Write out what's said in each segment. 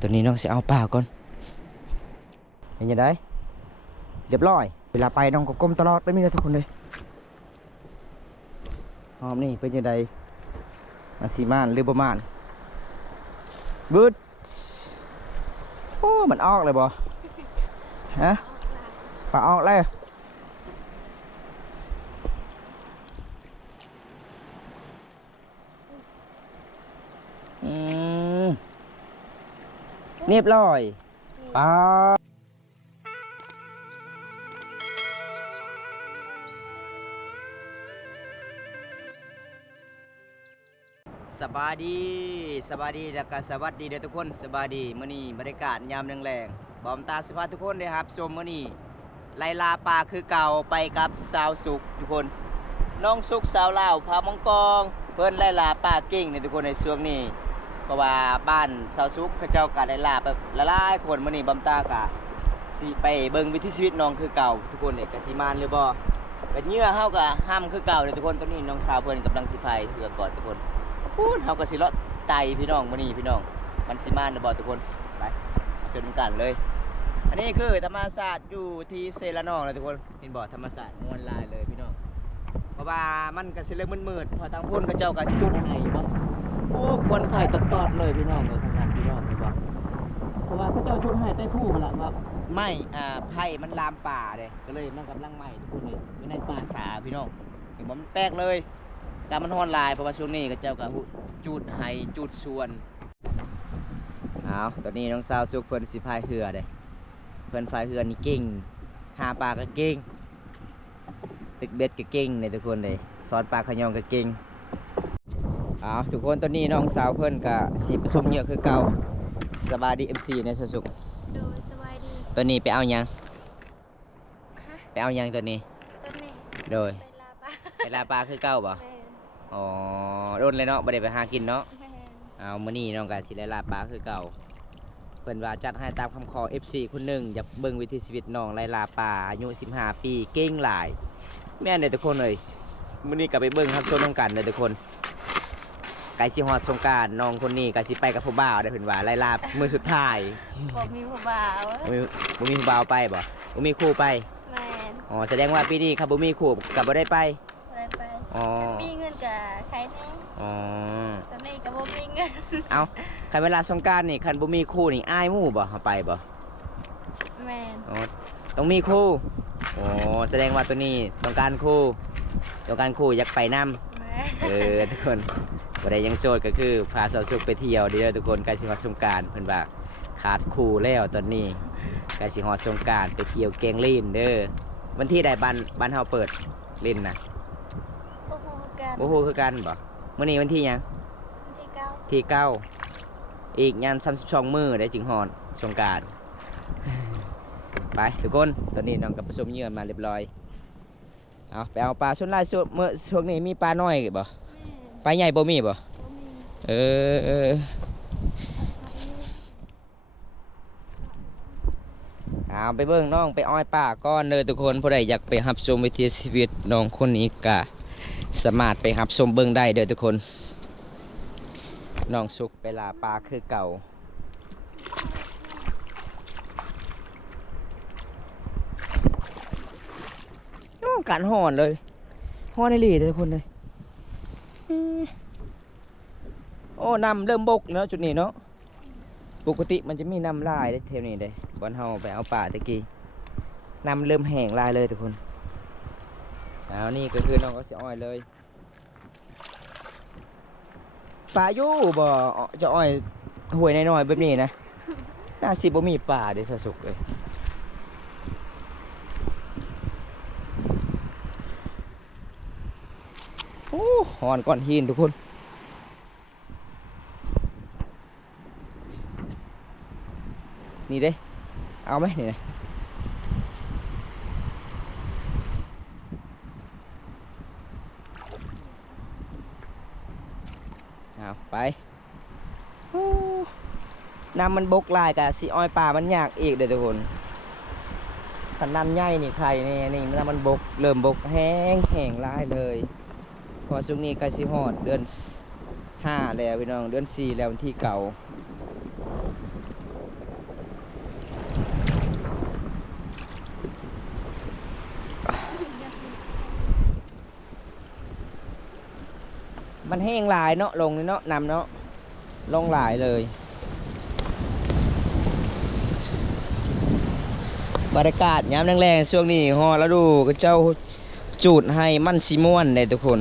ตัวนี้น้องจะเอาปลาก่อนเป็นยังไงเรียบร้อยเวลาไปน้องก็ก้มตลอดไม่มีอะไรทุกคนเลยหอมนี่เป็นยังไงมาสีม่านหรือประมาณบึดโอ้มันออกเลยบ่ฮะปลาออกเลยเรียบร้อยปลาสบายดีแล้วก็สวัสดีเด้อทุกคนสบายดีมื้อนี้บรรยากาศยามแรงๆบอมตาสิพาทุกคนได้ครับชมมื้อนี้ไล่ลาปลาคือเก่าไปกับสาวสุกทุกคนน้องสุกสาวลาวพามังกรเพิ่นไล่ลาปลาเก่งในทุกคนในช่วงนี้เพราะว่าบ้านสาวสุกเขาเจ้าก็ไล่ลาแบบละลายคนมื้อนี้บอมตาก็สิไปเบิ่งวิถีชีวิตน้องคือเก่าทุกคนเนี่ยก็สิมานหรือบ่ก็เหงื่อเฮาก็ห้ำคือเก่าเลยทุกคนตอนนี้น้องสาวเพิ่นกำลังสิพายเรือก่อนทุกคนพูดเขาก็สิเลาะไตพี่น้องมื้อนี้พี่น้องมันสิมานหรือบ่ทุกคนไปจนกันเลยอันนี้คือธรรมศาสตร์อยู่ที่เซละนองเลยทุกคนเห็นบ่ธรรมศาสตร์มวลลายเลยพี่น้องเพราะว่ามันก็สิเริ่มมืดๆพอทางพุ่นเขาเจ้าก็จุดให้บ่โอ้ควันไผ่ตอดๆเลยพี่น้องเลยทางนั้นพี่น้องเห็นบ่เพราะว่าเขาเจ้าจุดให้ใต้ผู้มันละว่าไม่ไผ่มันลามป่าเลยก็เลยมันกำลังไหม้ทุกคนเลยอยู่ในป่าสาพี่น้องเห็นบ่มันแตกเลยการมันฮอนลายเพราะว่าช่วงนี้ก็เจ้าก็จุดให้จุดส่วนเอาตอนนี้น้องสาวสุกเพิ่นสิพายเรือเด้เพิ่นพายเรือนี่เก่งหาปลาก็เก่งตึกเบ็ดก็เก่งเลยทุกคนเลยสอนปลาขยองก็เก่งเอาทุกคนตอนนี้น้องสาวเพิ่นก็สิผสมเหยื่อคือเก่าสบายดี MC ในสาวสุกโดยสบายดีตอนนี้ไปเอายังไปเอายังตอนนี้โดยไปลาปลาคือเก่าบ่อ๋อโดนเลยเนาะบ่ได้ไปหากินเนาะเอามื้อนี้น้องก็สิได้ลาปลาคือเก่าเพิ่นว่าจัดให้ตามคำขอ FC คนหนึ่งอยากเบิ่งวิถีชีวิตน้องไล่ลาปลาอายุ15 ปีเก่งหลายแม่นเด้อทุกคนเลยมื้อนี้ก็ไปเบิ่งครับชมน้องกันเด้อทุกคนไก่สิฮอดสงกรานต์น้องคนนี้ก็สิไปกับผู้บ่าวได้เพิ่นว่าไล่ลามื้อสุดท้ายบ่มีผู้บ่าวบ่มีผู้บ่าวไปบ่บ่มีคู่ไปแม่นอ๋อแสดงว่าปีนี้ครับบ่มีคู่ก็บ่ได้ไปอ๋อมีเงินกับใครแน่อ๋อตอนนี้ก็บ่มีเงินเอาคันเวลาสงกรานต์นี่คันบ่มีคู่นี่อายหมู่บ่เฮาไปบ่แม่นอ๋อต้องมีคู่อ๋อแสดงว่าตัวนี้ต้องการคู่อยากไปนำทุกคนบ่ได้ยังโสดก็คือพาสาวสุกไปเที่ยวเด้อทุกคนใกล้สิฮอดสงกรานต์เพิ่นว่าขาดคู่แล้วตอนนี้ใกล้สิฮอดสงกรานต์ไปเที่ยวแกงลีนเด้อวันที่ใดบ้านเฮาเปิดลินน่ะโอ้โหคือกันบ่มื้อนี้วันที่หยังที่9อีกยัน32มื้อได้จึงฮอดสงกรานต์ไปทุกคนตอนนี้น้องกับผสมเหยื่อมาเรียบร้อยเอาไปเอาปลาส่วนล่าสุดเมื่อช่วงนี้มีปลาน้อยบ่ปลาใหญ่บ่มีบ่เอาไปเบิ่งน้องไปอ้อยป่าก้อนเลยทุกคนผู้ใดอยากไปรับชมวิถีชีวิตน้องคนนี้ก็สามารถไปรับชมเบิ่งได้เด้อทุกคนน้องสุกไปลาปลาคือเก่าการห่อนเลยห่อนในหลีทุกคนเลยโอ้น้ำเริ่มบกแล้วจุดนี้เนาะปกติมันจะมีน้ำลายได้เท่านี้เลยบอนเฮาไปเอาป่าตะกี้น้ำเริ่มแห้งลายเลยทุกคนแล้วนี่ก็คือน้องก็สิอ้อยเลยป่าอยู่บ่จะอ้อยห่วยน้อยๆแบบนี้นะน่าสิบ่มีป่าเดี๋ยวสะสุกเลยโอ้หอนก้อนหินทุกคนนี่เด้เอาไหมนี่นะเอาไปน้ำมันบกลายกับสีอ้อยป่ามันยากอีกเด้อทุกคนขันน้ำใหญ่นี่ใครนี่น้ำมันบกเริ่มบกแห้งลายเลยพอช่วงนี้ใกล้สิฮอดเดือน5แล้วพี่น้องเดือน4แล้ววันที่เก่า มันแห้งหลายเนาะลงนี่เนาะนำเนาะลงหลายเลยบรรยากาศยามแรงๆช่วงนี้ฮอแล้วดูก็เจ้าจูดให้มันสิม่วนเลยทุกคน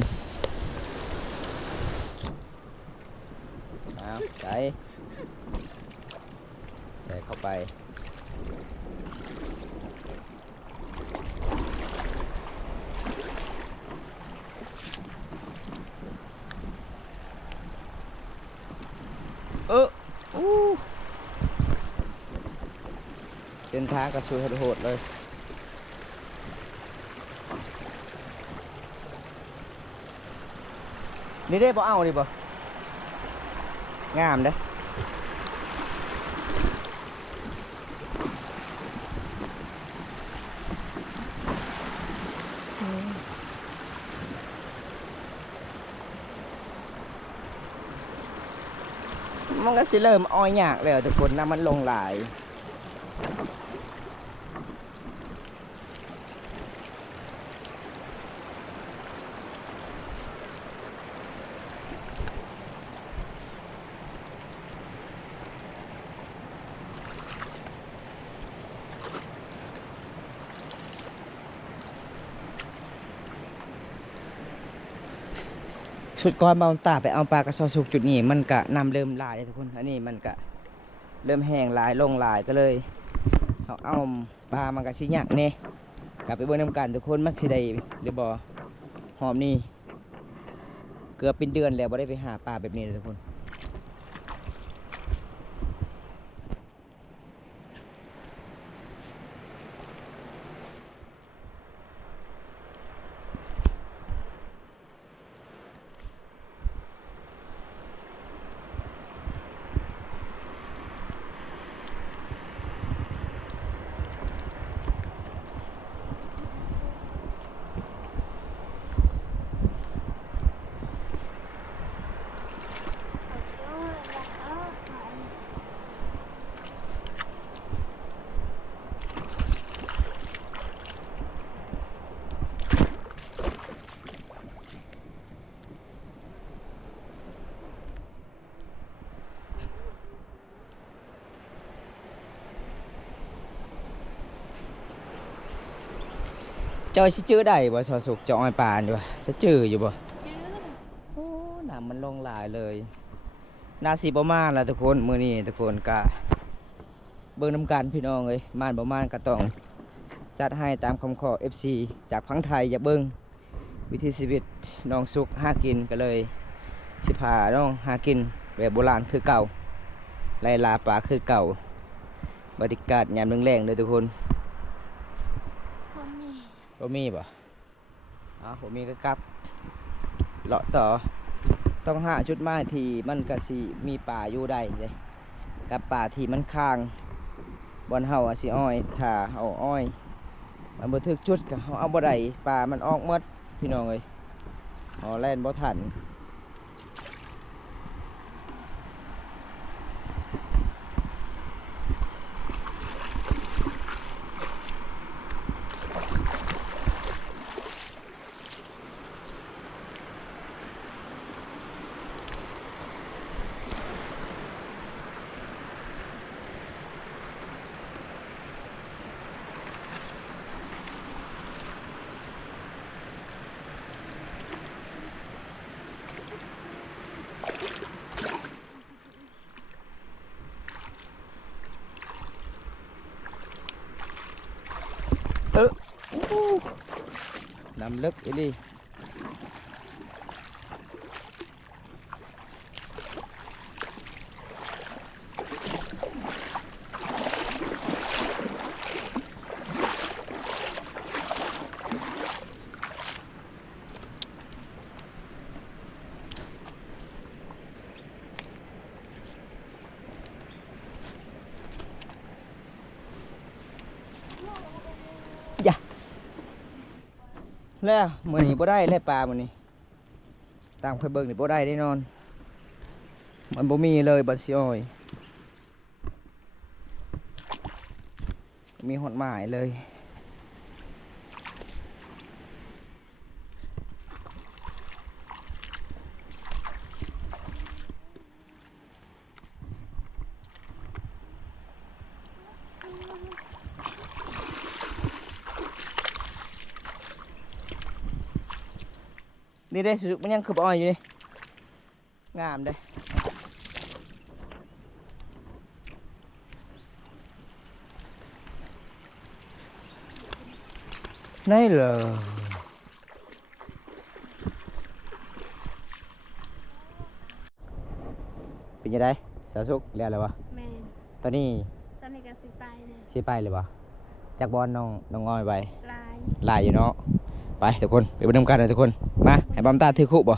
เอาใส่เข้าไปอู้เส้นทางกระสุนโหดเลยนี่ได้บ่เอาดิบ่งามเด้มันก็สิเริ่มอ้อยยากแล้วทุกคนน้ำมันลงหลายชุดก้อนบอลตาไปเอาปลากระสอสุกจุดนี้มันกะนำเริ่มลายเลยทุกคนอันนี้มันกะเริ่มแห้งลายลงลายก็เลยเอาปลามันกะชิ้นยักเนี่ยกลับไปเบิ่งน้ำกันทุกคนมักสิได้หรือบ่หอมนี่เกือบเป็นเดือนแล้วบ่ได้ไปหาปลาแบบนี้เลยทุกคนเจ้าสิจื้อได้บ่สอสุกเจ้าอ้อยปลาอยู่บ่จะจื้ออยู่บ่โอ้น้ำมันลงหลายเลยน่าสิประมาณละทุกคนมื้อนี้ทุกคนกะเบิ่งน้ำกันพี่น้องเอ้ยม่านประมาณก็ต้องจัดให้ตามคำขอ FC จากพังไทยอย่าเบิ่งวิถีชีวิตน้องสุกหากินก็เลยสิพาน้องหากินแบบโบราณคือเก่าไล่ลาปลาคือเก่าบรรยากาศยามแรงๆเลยทุกคนบ่มีบ่ผมมีก็กลับเลาะต่อต้องหาจุดหมายที่มันก็สิมีป่าอยู่ได้เลยกับป่าที่มันค้างบอนเฮาสิอ้อยถ้าเอาอ้อยมันบ่ถึกจุดก็เฮาเอาบ่ได้ป่ามันออกหมดพี่น้องเอ้ยแล่นบ่ทันน้ำลึกอีหลีอย่าแล้วมื้อนี้บ่ได้แล้วปลามื้อนี้ตามเคยเบิ่งนี่บ่ได้แน่นอนมันบ่มีเลยบัดสิอ้อยมีหดหมายเลย นี่เด้สุมันยังคือบ่อ้อยอยู่นี่งามเด้นี่เหรอเป็นยังไงสาวสุกเรียกอะไรวะ แม่น ตอนนี้ ตอนนี้ก็สิไปเนี่ย สิไปเลยวะจากบอลน้องอ้อยไป ลาย ลายอยู่เนาะไปทุกคนไปบนน้ำกันเลยทุกคนมาให้บัมตาถือคุบ่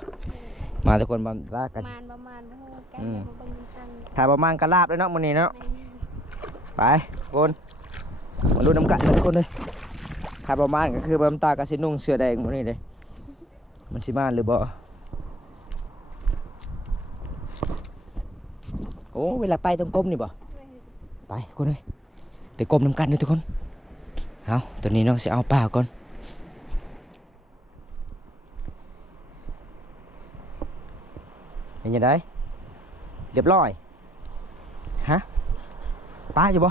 มาทุกคนบัมตากัน ประมาณบ่ฮู้กัน อืม บ่เบิ่งกัน ถ่ายประมาณกระลาบแล้วเนาะมื้อนี้เนาะ แม่น ไปทุกคนมาดูน้ำกันเลยทุกคนเลยถ่ายประมาณก็คือบัมตากับสินุ่งเสื้อแดงมื้อนี้เลยมันสิมาหรือบ่โอ้เวลาไปต้องก้มนี่บ่ แม่น ไปทุกคนเลยไปก้มน้ำกันเลยทุกคนเอาตัวนี้น้องจะเอาปลาก่อนเป็นยังไงเรียบร้อยฮะปลาอยู่บ่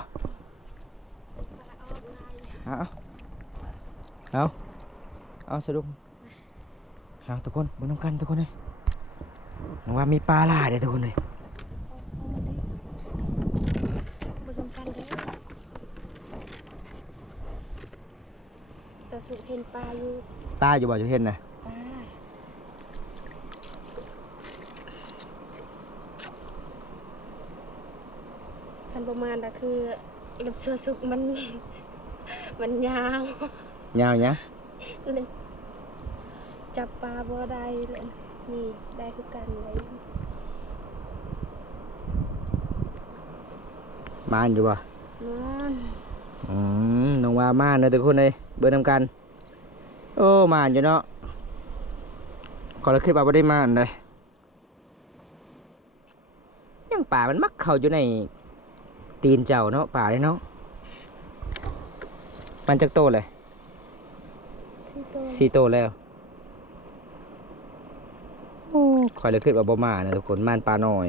เอาสะดุ้งเอาทุกคนบนน้ำกันทุกคนเลยว่ามีปลาล่าเดี๋ยวทุกคนเลย เบิ่งกันเด้อสาวสุเห็นปลาอยู่ ปลาอยู่บ่อยู่เห็นนะ ปลาคันประมาณน่ะคือเล็บสาวสุมัน มันยาว ยาวเนี่ย เลยจับปลาบ่ได้เลยนี่ได้คือกันเลย มานอยู่บ่ นั่น น้องว่าม่านเนอะทุกคนเลยเบิร์นำกันโอ้ม่านอยู่เนาะขอเราขึ้นมาไม่ได้ม่านเลยยังป่ามันมักเข้าอยู่ในตีนเจ้าเนาะป่าเลยเนาะมันจักโตเลย สี่ตัว 4 โตแล้วโอ้ขอเราขึ้นมาบ่มาเนอะทุกคนม่านปลาหน่อย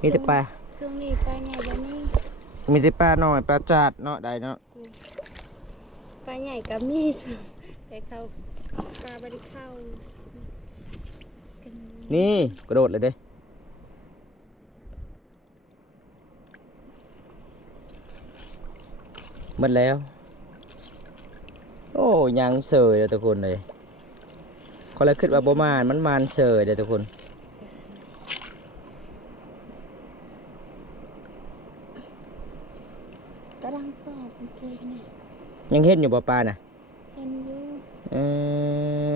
มีแต่ปลา ช่วงนี้ปลาใหญ่แบบนี้ มีแต่ปลาหน่อยปลาจัดเนาะได้เนาะ ปลาใหญ่กับมีส่วนแต่เขาปลาบริเข้ากัน นี่กระโดดเลยเด้หมดแล้วโอ้ยังเสยเลยทุกคนเลยคนละขึ้นว่าประมาณมันมานเสยเลยทุกคน กำลังกรอบเป็นเพลงนี่ ยังเห็นอยู่ปลาปลาน่ะ เห็นอยู่ เออ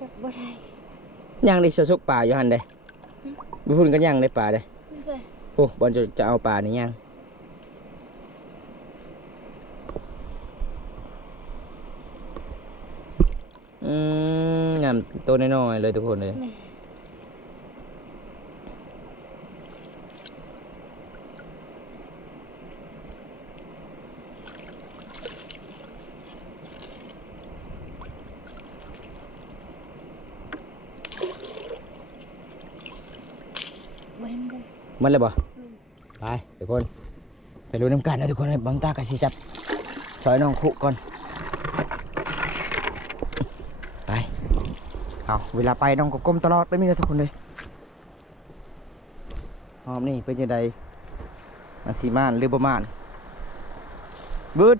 จับบ่ได้ ยังได้สุกป่าอยู่หันเด้บุพุ่นก็ยังได้ป่าเด้ ไม่ใช่ โอ้บอลจะเอาป่านี่ยังงามตัวน้อยๆเลยทุกคนเลย แม่เว้นเลย มันเลยบ่ไปทุกคนไปรู้น้ำกันนะทุกคนเลยบังตากับสิจับซอยน้องคุก่อนไปเอาเวลาไปน้องก็ก้มตลอดไปมีเลยทุกคนเลยหอมนี่เป็นยังไงมันสีม่านหรือประมาณบึด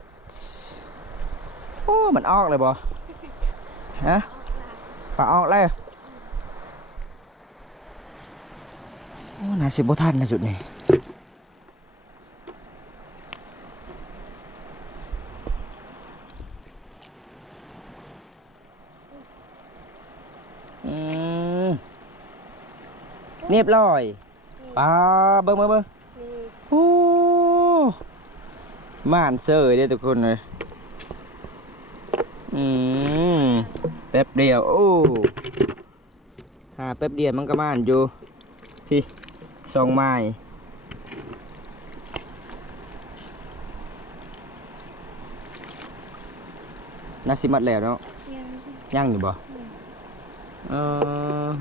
โอ้มันออกเลยบ่ฮะปลาออกเลยโอ้น่าสิบ่ทันนะจุดนี้เรียบร้อยปลาเบิ่ง นี่ โอ้ม่านเซยเด้อทุกคนเลยแป๊บเดียวโอ้แป๊บเดียวมันก็ม่านอยู่พี่2 ไม้น่าสิมัดแล้วเนาะ ยัง ยังอยู่บ่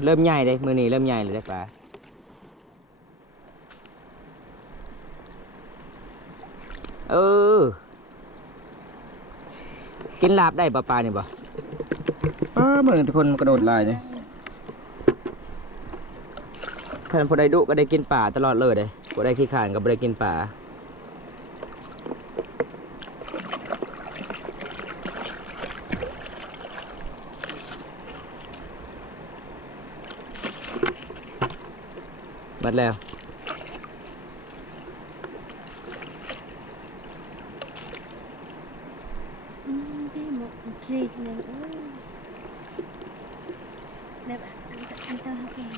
เริ่มใหญ่เลยมือนี้เริ่มใหญ่เลยได้ปลากินลาบได้ปลาเนี่ยบ่ ป้าเมื่อทุกคนกระโดดลายเลยขันพอได้ดุก็ได้กินป่าตลอดเลยเลยพอได้ขี้ขานก็บ่ได้กินป่าบัดแล้วได้หมดคลิกเลยแบบอันเตอร์ฮักเอง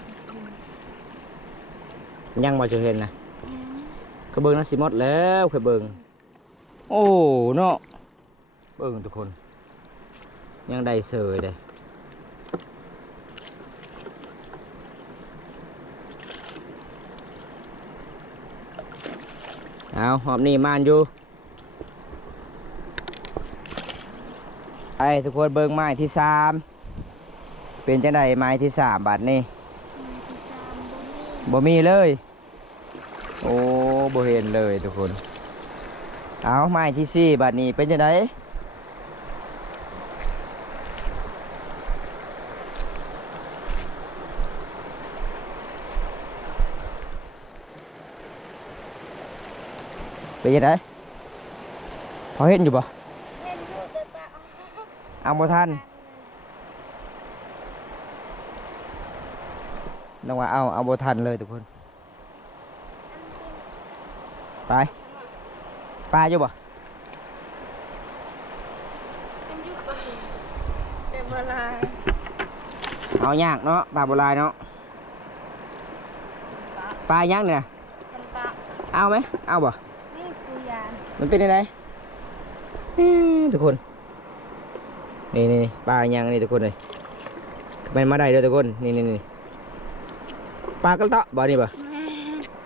ยังบ่จะเห็นนะเขาเบิ่งนะสิหมดแล้วเคยเบิ่งโอ้เนาะเบิ่งทุกคนยังได้เสยเลยเอาหอมนี่มานอยู่ไปทุกคนเบิ่งไม้ที่3เป็นจังไดไม้ที่3บาทนี่บ่มีเลยโอ้บ่เห็นเลยทุกคนเอาไม้ที่4บาทนี้เป็นจังไดเป็นยังไงพอเห็นอยู่บ่เอาบ่ทันน้องว่าเอาบ่ทันเลยทุกคนไปปลาอยู่บ่เอายากเนาะปลาโบราณเนาะปลายังเนี่ยเอาไหมเอาบ่มันเป็นยังไงทุกคนนี่ปลายังนี่ทุกคนเลยมันมาได้เลยทุกคนนี่ปลากระเตาะบ่นี่บ่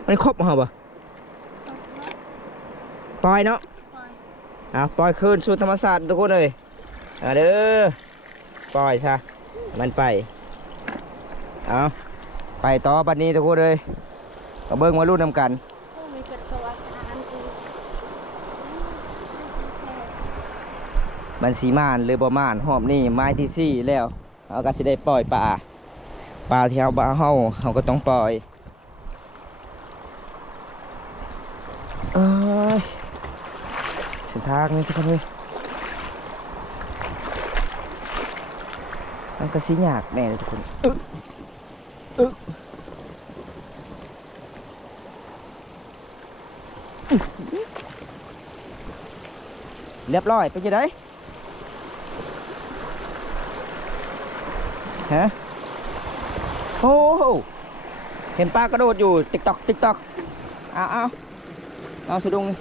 มันครบเหรอบ่ปล่อยเนาะปล่อยคืนสู่ธรรมศาสตร์ทุกคนเลยเด้อปล่อยซะมันไปไปต่อบัดนี้ทุกคนเลยก็เบิ่งมาลุ้นนำกันมันสีม่านหรือบ่ม่านหอมนี่ไม้ที่4แล้วเอาก็สิได้ปล่อยปลาที่เอาบ้าเฮาก็ต้องปล่อยเส้นทางนี่ทุกคนเลยมันก็สิยากแน่เลยทุกคนเรียบร้อยไปจะได้ฮะโอ้โหเห็นปลากระโดดอยู่ติ๊กตอกเอาสะดุ้งนี่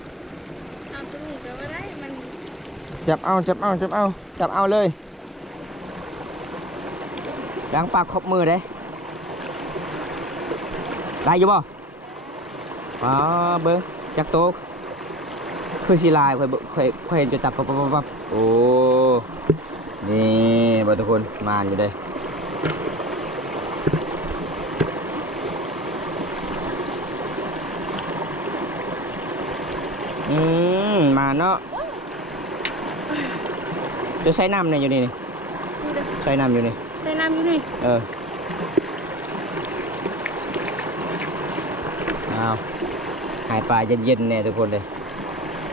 เอาสนุกก็ไม่ได้มัน จับเอาเลยล้างปากครบมือได้ได้อยู่บ่เบิ้งจักโตคือสีลายเคยเห็นจะตับปั๊บโอ้นี่บ่ทุกคนมานอยู่เลยมาเนาะจะใช้น้ำเนี่ยอยู่นี่ใช้น้ำอยู่นี่หายปลาเย็นๆเนี่ยทุกคนเลย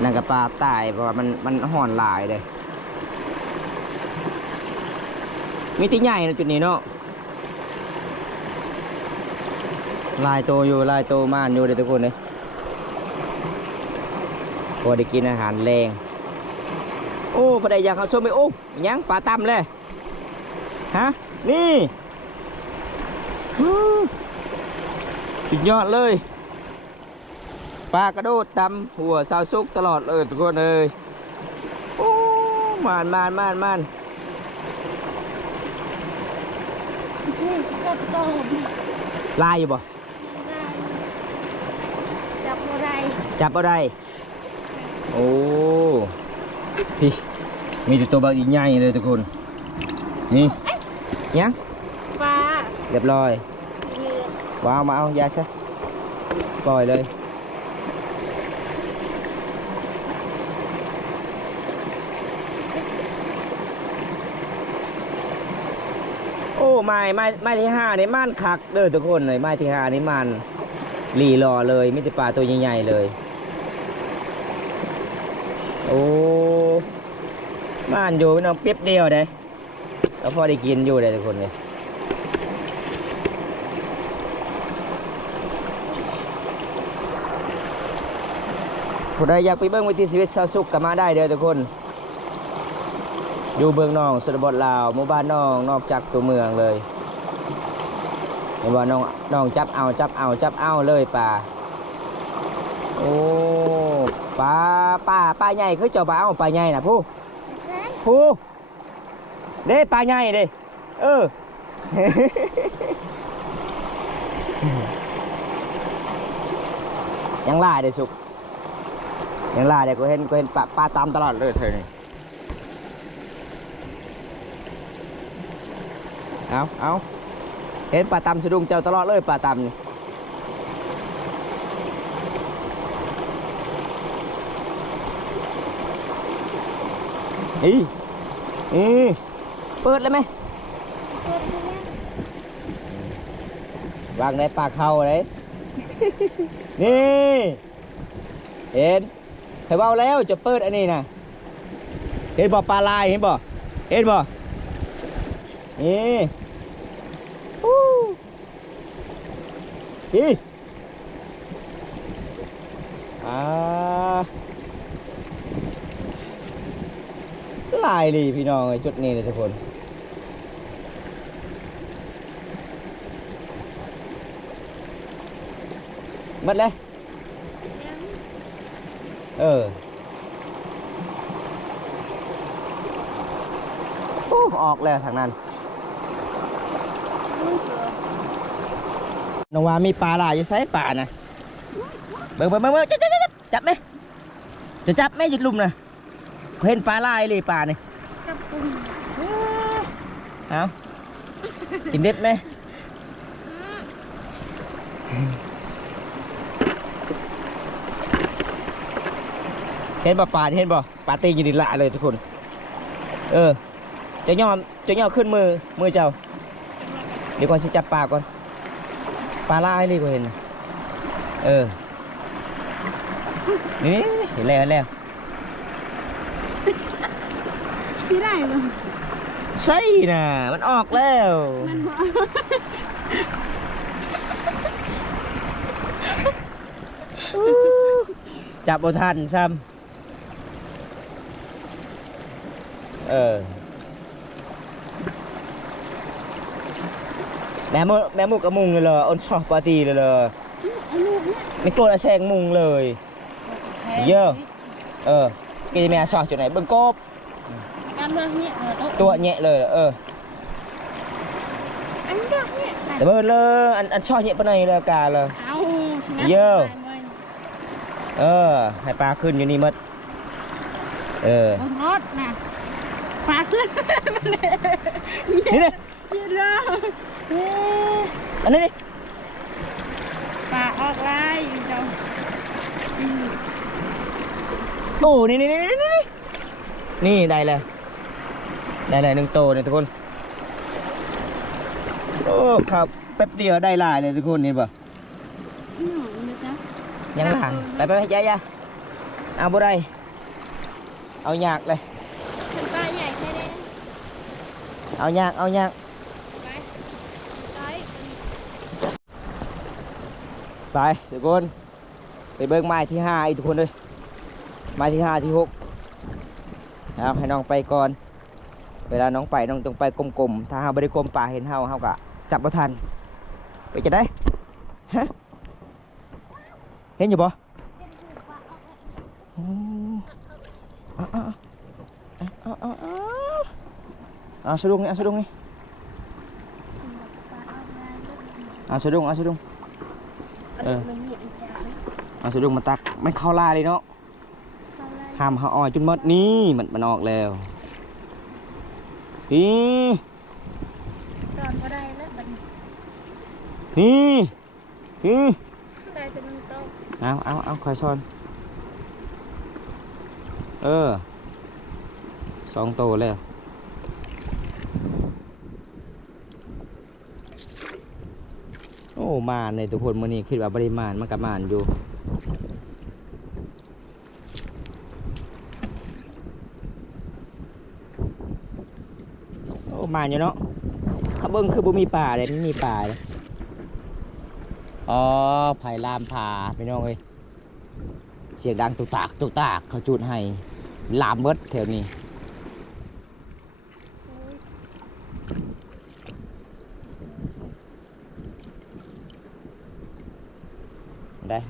นั่นกับปลาตายเพราะว่ามันห่อนหลายเลยมีตีใหญ่นะจุดนี้เนาะลายโตอยู่ลายโตมานอยู่เลยทุกคนเลยพอได้กินอาหารแรงโอ้ประเดี๋ยวอยากเอาชมไปโอ้ยังปลาตำเลยฮะนี่สุดยอดเลยปลากระโดดตำหัวซาวซุกตลอดเลยทุกคนเลยโอ้มานลายอยู่บ่จับอะไรโอ้พี่มีแต่ตัวบางอีกใหญ่เลยทุกคนนี่ยังปลาเรียบร้อยว้าวมาเอายาซะปล่อยเลย ไม้ที่ห้านี่มันคักเด้อทุกคนเลยไม้ที่ห้านี่มันหลีรอเลยไม่ได้ปลาตัวใหญ่ๆเลยโอ้มันอยู่พี่น้องเปี๊บเดียวเด้แล้วพอได้กินอยู่เลยทุกคนเลยผู้ใดอยากไปเบิ่งวิถีชีวิตชาวสุขก็มาได้เด้อทุกคนอยู่เบืองนองชนบทลาวหมู่บ้านน้องนอกจากตัวเมืองเลยเห็นว่าน้องจับเอาเลยป่าโอ้ปลาใหญ่คือเจ้าปลาเอาปลาใหญ่นะผู้เด้ปลาใหญ่เด้ยังล่าเด้สุกยังล่าเด้ก็เห็นปลาตามตลอดเลยเธอนี่เอาเห็นปลาตำสะดุ้งเจ้าตลอดเลยปลาตำนี่เปิดเลยไหมวางในปากเขาเลยนี่เห็นเคยเบาแล้วจะเปิดอันนี้นะเห็นบ่ปลาลายเห็นบ่นี่ลายดีพี่น้องจุดนี้เลยทุกคนมัดเลยออกแล้วทางนั้นน้องว่ามีปลาหลายอยู่ไซส์ปลานะเบิ่งจับไหมจะจับไหมหยุดลุมนะเห็นปลาลายเลยปลาเนี่ยจับปุ้งเอากินเด็ดไหมเห็นบ่ปลาเห็นบ่ปลาตีอยู่ดินละเลยทุกคนจะย่อขึ้นมือเจ้าเดี๋ยวก่อนจะจับปลาก่อนปลาลายเลยก็เห็นนี่เห็นแล้วที่ได้บ่ใช่น่ะมันออกแล้วมันจับบ่ทันซ้ำแม่มุกกับมุงเลยเหรออ้นชอบปาร์ตี้เลยเหรอไม่โกรธแซงมุงเลยเยอะกี่แม่ชอบจุดไหนเบิ้งกบตัวแงะเลยอันเดียวเนี่ยแต่เบิ้งเลยอันชอบแงะปนไหนเลยกาเลยเยอะให้ปลาขึ้นอยู่นี่มัดรถนะปลาขึ้นนี่เลยอันนี้ดิปลาออกไล่เจ้าโอ้นี่ได้เลย1 โตเนี่ยทุกคนโอ้ครับแป๊บเดียวได้ลายเลยทุกคนนี่ป่ะยังหลังไปยาเอาบ่ได้เอายากเลยปลาใหญ่แค่นี้เอายากไปทุกคนไปเบิ้งไม้ที่5อีกทุกคนเลยไม้ที่5ที่6นะครับให้น้องไปก่อนเวลาน้องไปน้องต้องไปกลมๆถ้าเฮาไม่ได้กลมป่าเห็นเฮากะจับบ่ทันไปจะได้ฮะเห็นอยู่บ่สะดุ้งนี่สะดุ้งสะดุ้งสะดุ้งมาตักมันเข้าลายเลยเนาะห้ามเขาอ่อยจนหมดนี่มันออกแล้วสอนก็ได้แล้วบัดนี่ได้จะมันโตเอาคอยซ้อน2 โตแล้ว มาในทุกคนมื้อนี้คิดว่าปริมาณมันก็มานอยู่โอ้มานอยู่เนาะถ้าเบิ่งคือบ่มีป่าเลยไม่มีป่าเลยอ๋อไผ่ลามผาพี่น้องเอ้ยเสียงดังตุกตากตุกตากเขาจุดให้ลามเบิดแถวนี้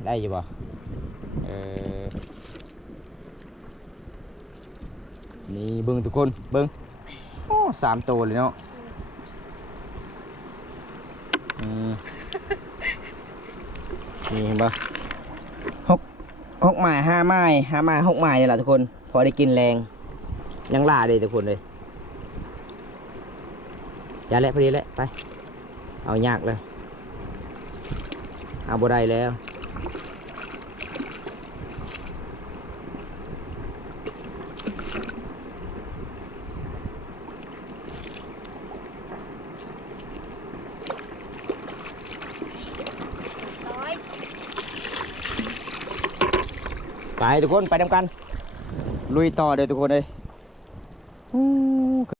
ได้อยู่บ่นี่เบิ่งทุกคนเบิ่งโอ้3 ตัวเลยเนาะนี่เห็นปะหกไม้5 ไม้5 ไม้6 ไม้นี่แหละทุกคนพอได้กินแรงยังล่าเลยทุกคนเลยจะแล้วพอดีแล้วไปเอายากเลยเอาบ่ได้แล้วไปทุกคนไปทำกันลุยต่อเดี๋ยวทุกคนเลย